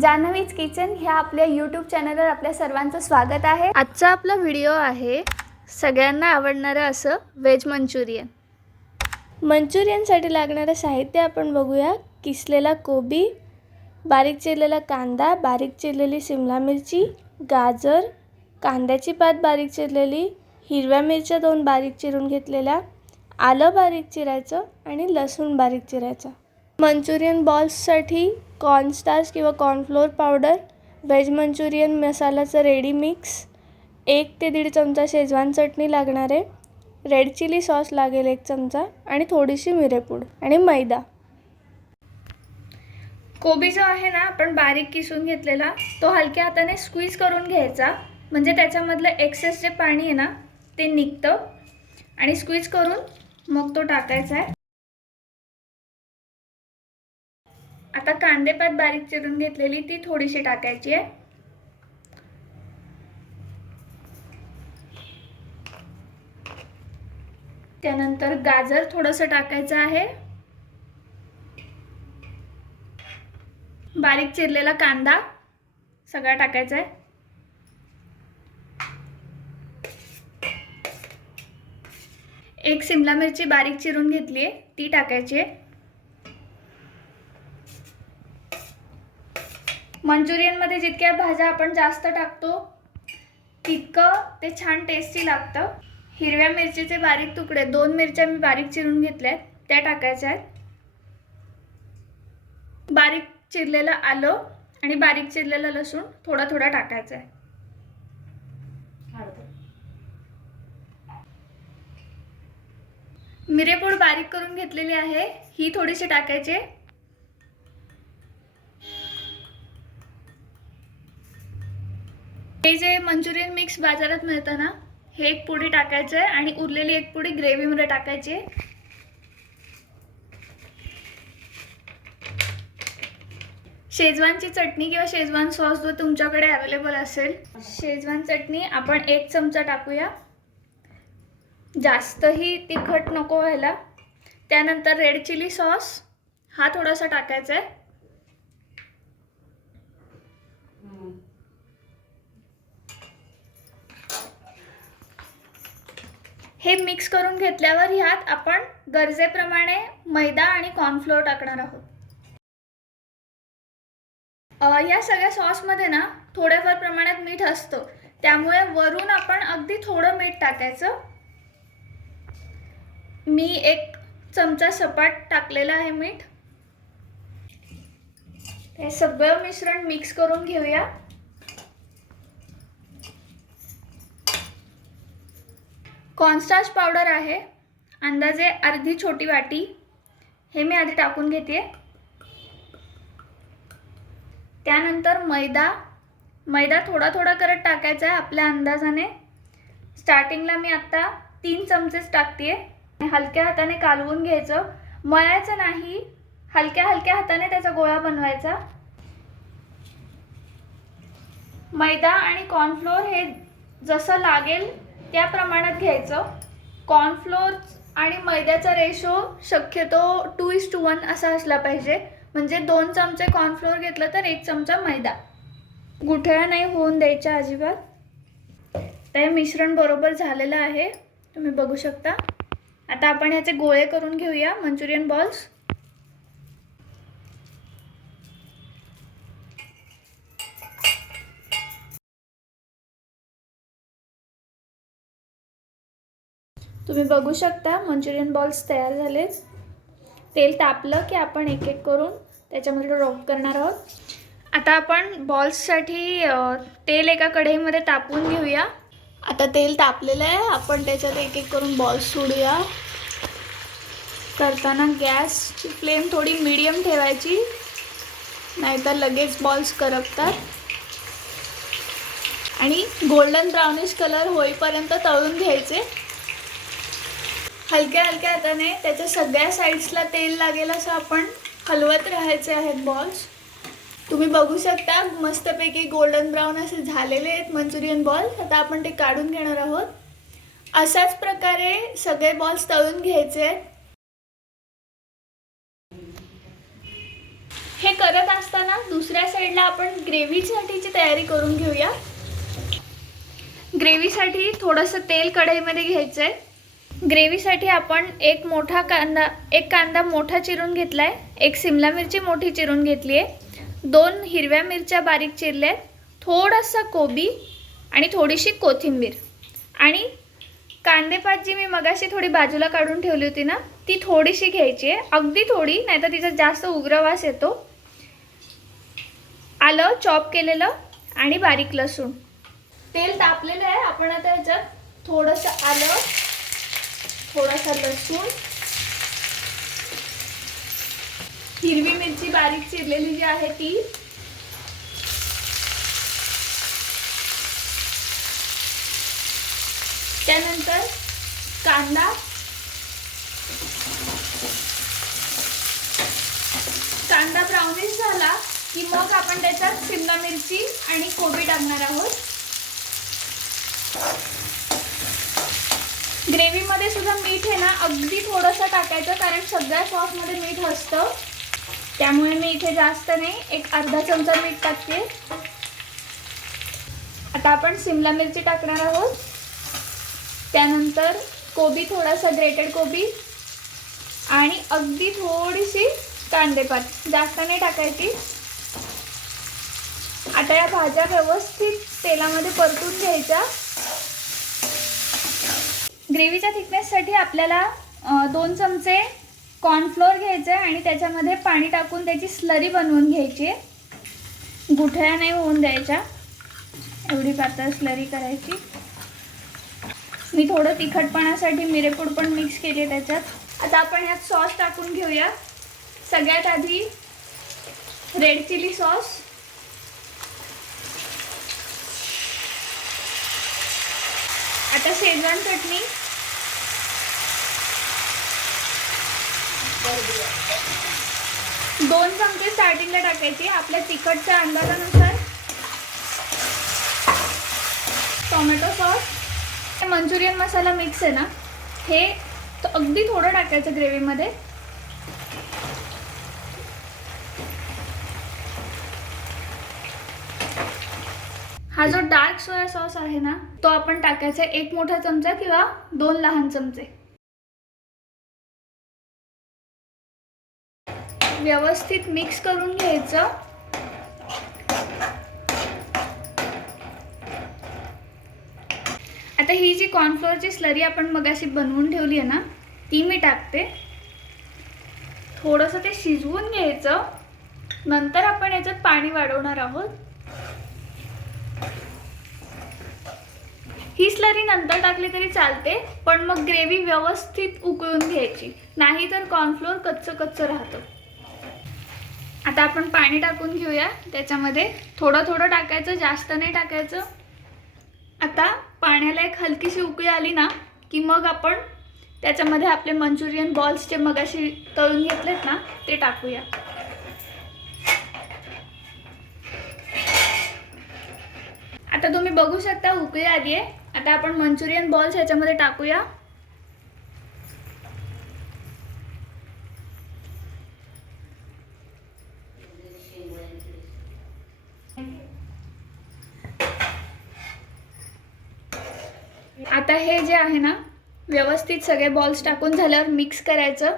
जान्हवीज kitchen ह्या आपल्या YouTube चॅनलवर आपल्या सर्वांचं स्वागत आहे। आजचा आपला व्हिडिओ आहे सगळ्यांना आवडणारं असं व्हेज मंचुरियन। मंचुरियनसाठी लागणारं साहित्य आपण बघूया। किसलेला कोबी, बारीक चिरलेला कांदा, बारीक चिरलेली शिमला मिरची, गाजर, कांद्याची पात बारीक चिरलेली, हिरव्या मिरच्या 2 बारीक चिरून घेतलेल्या, आलं बारीक चिरायचं आणि लसूण बारीक चिरायचं। मंचुरियन बॉल्ससाठी कॉर्नस्टार्च किंवा कॉर्नफ्लोअर पावडर, व्हेज मंचुरियन मसाल्याचं रेडी मिक्स, 1 ते 1.5 चमचा शेजवान चटणी लागणार आहे, रेड चिली सॉस लागेल 1 चमचा आणि थोडीशी मिरेपूड आणि मैदा। कोबी जो आहे ना आपण बारीक किसून घेतलेला तो हलक्या हाताने स्क्वीज करून घ्यायचा, म्हणजे त्याच्यामधलं एक्सेस जे पाणी आहे ना ते निघतं आणि स्क्वीज करून मग तो टाकायचा आहे। आता कांदेपात बारीक चिरून घेतलेली ती थोडीशी टाकायची आहे। त्यानंतर गाजर थोडंसं टाकायचं आहे, बारीक चिरलेला कांदा सगळा टाकायचा आहे, एक शिमला मिरची बारीक चिरून घेतली आहे ती टाकायची आहे। मंचुरियन मध्ये जितक्या भाज्या आपण जास्त टाकतो तितकं ते छान टेस्टी लागतं। हिरव्या मिरचीचे बारीक तुकडे 2 मिरच्या मी बारीक चिरून घेतल्यात त्या टाकायच्या आहेत, बारीक चिरलेलं आलं आणि बारीक चिरलेलं लसूण थोडा थोडा टाकायचा आहे। मिरेपूड बारीक करून घेतलेली आहे ही थोडीशी टाकायची आहे। हे जे मंचुरियन मिक्स बाजारात मिळतं ना हे 1 पुडी टाकायचं आहे आणि उरलेली 1 पुडी ग्रेव्हीमध्ये टाकायची आहे। शेजवानची चटणी किंवा शेजवान सॉस जो तुमच्याकडे अवेलेबल असेल, शेजवान चटणी आपण 1 चमचा टाकूया, जास्तही तिखट नको व्हायला। त्यानंतर रेड चिली सॉस हा थोडासा टाकायचा आहे। हे मिक्स करून घेतल्यावर ह्यात आपण गरजेप्रमाणे मैदा आणि कॉर्नफ्लोअर टाकणार आहोत। या सगळ्या सॉसमध्ये ना थोड्याफार प्रमाणात मीठ असतं, त्यामुळे वरून आपण अगदी थोडं मीठ टाकायचं। मी 1 चमचा सपाट टाकलेला आहे मीठ। हे सगळं मिश्रण मिक्स करून घेऊया। कॉर्नस्टार्च पावडर आहे अंदाजे अर्धी छोटी वाटी, हे मी आधी टाकून घेते। त्यानंतर मैदा थोडा थोडा करत टाकायचा आहे आपल्या अंदाजाने। स्टार्टिंगला मी आता 3 चमचेच टाकते। हलक्या हाताने कालवून घ्यायचं, मळायचं नाही, हलक्या हाताने त्याचा गोळा बनवायचा। मैदा आणि कॉर्नफ्लोअर हे जसं लागेल त्या प्रमाणात घ्यायचं। कॉर्नफ्लोअर आणि मैद्याचा रेशो शक्यतो 2:1 असा असला पाहिजे, म्हणजे 2 चमचे कॉर्नफ्लोअर घेतलं तर 1 चमचा मैदा। गुठळ्या नाही होऊन द्यायच्या अजिबात। ते मिश्रण बरोबर झालेलं आहे, तुम्ही बघू शकता। आता आपण याचे गोळे करून घेऊया मंचुरियन बॉल्स। तुम्ही बघू शकता मंचुरियन बॉल्स तयार झाले। तेल तापलं की आपण एक एक करून त्याच्यामध्ये ड्रॉप करणार आहोत। आता आपण बॉल्ससाठी तेल एका कढईमध्ये तापवून घेऊया। आता तेल तापलेलं आहे, आपण त्याच्यात एक एक करून बॉल्स सोडूया। करताना गॅसची फ्लेम थोडी मीडियम ठेवायची, नाहीतर लगेच बॉल्स करपतात। आणि गोल्डन ब्राउनिश कलर होईपर्यंत तळून घ्यायचे। हलक्या हाताने त्याच्या सगळ्या साइड्सला तेल लागेल असं आपण हलवत राहायचे आहेत बॉल्स। तुम्ही बघू शकता मस्तपैकी गोल्डन ब्राउन असे झालेले आहेत मंचुरियन बॉल्स। आता आपण ते काढून घेणार आहोत। अशाच प्रकारे सगळे बॉल्स तळून घ्यायचे आहेत। हे करत असताना दुसऱ्या साइडला आपण ग्रेव्हीसाठीची तयारी करून घेऊया। ग्रेव्हीसाठी थोडंसं तेल कढईमध्ये घ्यायचं आहे। ग्रेव्हीसाठी आपण एक कांदा मोठा चिरून घेतलाय, एक शिमला मिरची मोठी चिरून घेतली आहे, 2 हिरव्या मिरच्या बारीक चिरल्या, थोडासा कोबी आणि थोडीशी कोथिंबीर आणि कांदेपात जी मी मगाशी थोडी बाजूला काढून ठेवली होती ना, ती थोडीशी घ्यायची आहे, अगदी थोडी, नाहीतर तिचा जास्त उग्र वास येतो। आलं चॉप केलेलं आणि बारीक लसूण। तेल तापलेलं आहे, आपण आता याच्यात थोडंसं आलं, थोडासा लसूण, हिरवी मिरची बारीक चिरलेली जी आहे ती, त्यानंतर कांदा ब्राउनिश झाला की मग आपण त्याच्यात शिमला मिरची आणि कोबी टाकणार आहोत। ग्रेव्हीमध्ये सुद्धा मीठ आहे ना अगदी थोडंसं टाकायचं, कारण सगळ्या सॉसमध्ये मीठ असतं, त्यामुळे मी इथे जास्त नाही, एक अर्धा चमचा मीठ टाकते। आता आपण शिमला मिरची टाकणार आहोत, त्यानंतर कोबी, थोडासा ग्रेटेड कोबी आणि अगदी थोडीशी कांदेपात, जास्त नाही टाकायची। आता या भाज्या व्यवस्थित तेलामध्ये परतून घ्यायच्या। ग्रेव्हीच्या थिकनेससाठी आपल्याला 2 चमचे कॉर्नफ्लोअर घ्यायचे आणि त्याच्यामध्ये पाणी टाकून त्याची स्लरी बनवून घ्यायची, गुठळ्या नाही होऊन द्यायच्या, एवढी पातळ स्लरी करायची। मी थोडं तिखटपणासाठी मिरेपूड पण मिक्स केली त्याच्यात। आता आपण यात सॉस टाकून घेऊया। सगळ्यात आधी रेड चिली सॉस, आता शेजवान चटणी, दोन चमचे स्टार्टिंगला टाकायची आपल्या तिखटच्या अंदाजानुसार। टोमॅटो सॉस, मंचुरियन मसाला मिक्स आहे ना, हे अगदी थोडं टाकायचं ग्रेव्हीमध्ये। हा जो डार्क सोया सॉस आहे ना, तो आपण टाकायचा 1 मोठा चमचा किंवा 2 लहान चमचे। व्यवस्थित मिक्स करून घ्यायचं। आता ही जी कॉर्नफ्लोअरची स्लरी आपण मगाशी बनवून ठेवली आहे ना, ती मी टाकते। थोडंसं ते शिजवून घ्यायचं, नंतर आपण याच्यात पाणी वाढवणार आहोत। ही स्लरी नंतर टाकली तरी चालते, पण मग ग्रेव्ही व्यवस्थित उकळून घ्यायची, नाहीतर कॉर्नफ्लोअर कच्चं राहतं। आता आपण पाणी टाकून घेऊया, त्याच्यामध्ये थोडं थोडं टाकायचं, जास्त नाही टाकायचं। आता पाण्याला एक हलकीशी उकळी आली ना की मग आपण त्याच्यामध्ये आपले मंचुरियन बॉल्स जे मगाशी तळून घेतलेत ना ते टाकूया। आता तुम्ही बघू शकता उकळी आली आहे। आता आपण मंचुरियन बॉल्स ह्याच्यामध्ये टाकूया। आता हे जे आहे ना व्यवस्थित सगळे बॉल्स टाकून झाल्यावर मिक्स करायचं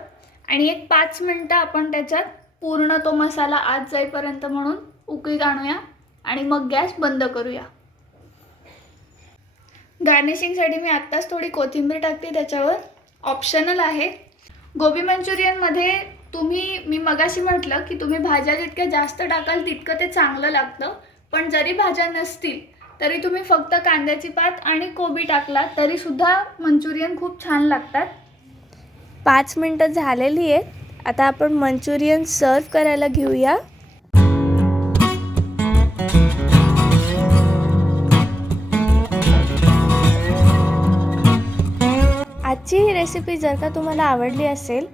आणि एक 5 मिनिटं आपण त्याच्यात पूर्ण तो मसाला आत जाईपर्यंत म्हणून उकळीत आणूया आणि मग गॅस बंद करूया। गार्निशिंगसाठी मी आत्ताच थोडी कोथिंबीर टाकते त्याच्यावर, ऑप्शनल आहे। गोबी मंचुरियनमध्ये मी मगाशी म्हटलं की तुम्ही भाज्या जितक्या जास्त टाकाल तितकं ते चांगलं लागतं, पण जरी भाज्या नसतील तरी तुम्ही फक्त कांद्याची पात आणि कोबी टाकला तरी सुद्धा मंचुरियन खूप छान लागतात। 5 मिनिटं झालेली आहेत। आता आपण मंचुरियन सर्व करायला घेऊया। आजची ही रेसिपी जर का तुम्हाला आवडली असेल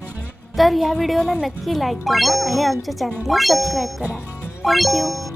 तर ह्या व्हिडिओला नक्की लाईक करा आणि आमच्या चॅनलला सबस्क्राईब करा। थँक्यू।